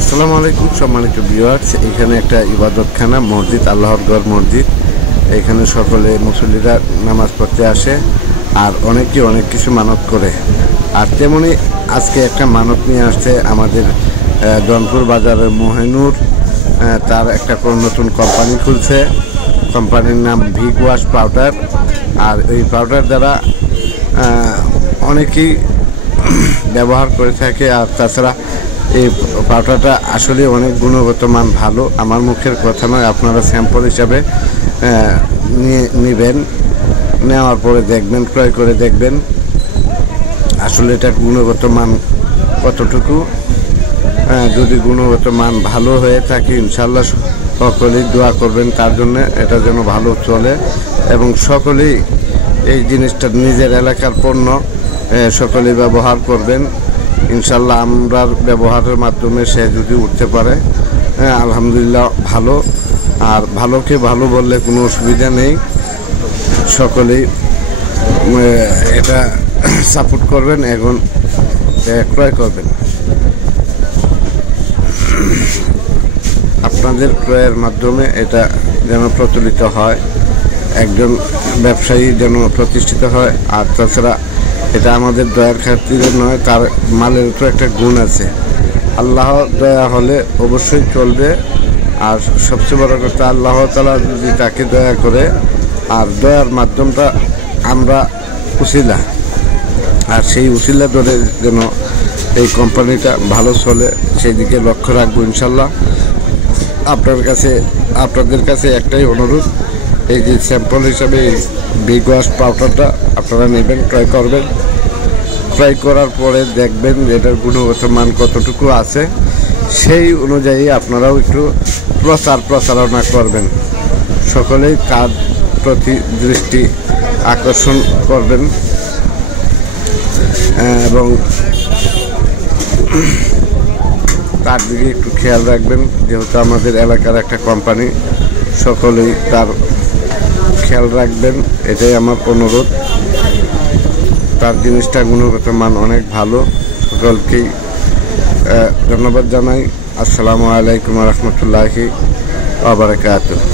আসসালামু আলাইকুম সম্মানিত ভিউয়ার্স। এখানে একটা ইবাদতখানা মসজিদ, আল্লাহর ঘর মসজিদ। এখানে সকলে মুসল্লিরা নামাজ পড়তে আসে আর অনেকে অনেক কিছু মানত করে। আর তেমনি আজকে একটা মানত নিয়ে আসছে আমাদের জনপুর বাজারের মোহেনুর। তার একটা নতুন কোম্পানি খুলছে, কোম্পানির নাম ভিগ ওয়াশ পাউডার। আর এই পাউডার দ্বারা অনেকেই ব্যবহার করে থাকে। আর তাছাড়া এই পাউডারটা আসলে অনেক গুণগত মান ভালো। আমার মুখের কথা নয়, আপনারা স্যাম্পল হিসাবে নেবেন, নেওয়ার পরে দেখবেন, ক্রয় করে দেখবেন আসলে এটা গুণগত মান কতটুকু। যদি গুণগত মান ভালো হয়ে থাকে ইনশাল্লাহ সকলেই দোয়া করবেন তার জন্য, এটা যেন ভালো চলে এবং সকলেই এই জিনিসটা নিজের এলাকার পণ্য সকলেই ব্যবহার করবেন ইনশাল্লাহ। আমরা ব্যবহারের মাধ্যমে সে যদি উঠতে পারে আলহামদুলিল্লাহ ভালো। আর ভালোকে ভালো বললে কোনো অসুবিধা নেই, সকলেই এটা সাপোর্ট করবেন এবং ক্রয় করবেন। আপনাদের ক্রয়ের মাধ্যমে এটা যেন প্রচলিত হয়, একজন ব্যবসায়ী যেন প্রতিষ্ঠিত হয়। আর তাছাড়া এটা আমাদের দয়ার খাতিরে নয়, তার মালের তো একটা গুণ আছে। আল্লাহ দয়া হলে অবশ্যই চলবে। আর সবচেয়ে বড় কথা, আল্লাহ তাআলা যদি তাকে দয়া করে, আর দয়ার মাধ্যমটা আমরা উসিলা, আর সেই উসিলা ধরে যেন এই কোম্পানিটা ভালো চলে সেই দিকে লক্ষ্য রাখবো ইনশাল্লাহ। আপনাদের কাছে একটাই অনুরোধ, এই যে স্যাম্পল হিসাবে এই ভিগ ওয়াশ পাউডারটা আপনারা নেবেন, ক্রয় করবেন। ক্রয় করার পরে দেখবেন যে এটার গুণগত মান কতটুকু আছে, সেই অনুযায়ী আপনারাও একটু প্রচারণা করবেন। সকলেই তার প্রতি দৃষ্টি আকর্ষণ করবেন এবং তার দিকে একটু খেয়াল রাখবেন। যেহেতু আমাদের এলাকার একটা কোম্পানি, সকলেই তার খেয়াল রাখবেন, এটাই আমার অনুরোধ। তার জিনিসটা গুণগত মান অনেক ভালো। সকলকেই ধন্যবাদ জানাই। আসসালামু আলাইকুম ওয়া রাহমাতুল্লাহি ওয়া বারাকাতুহু।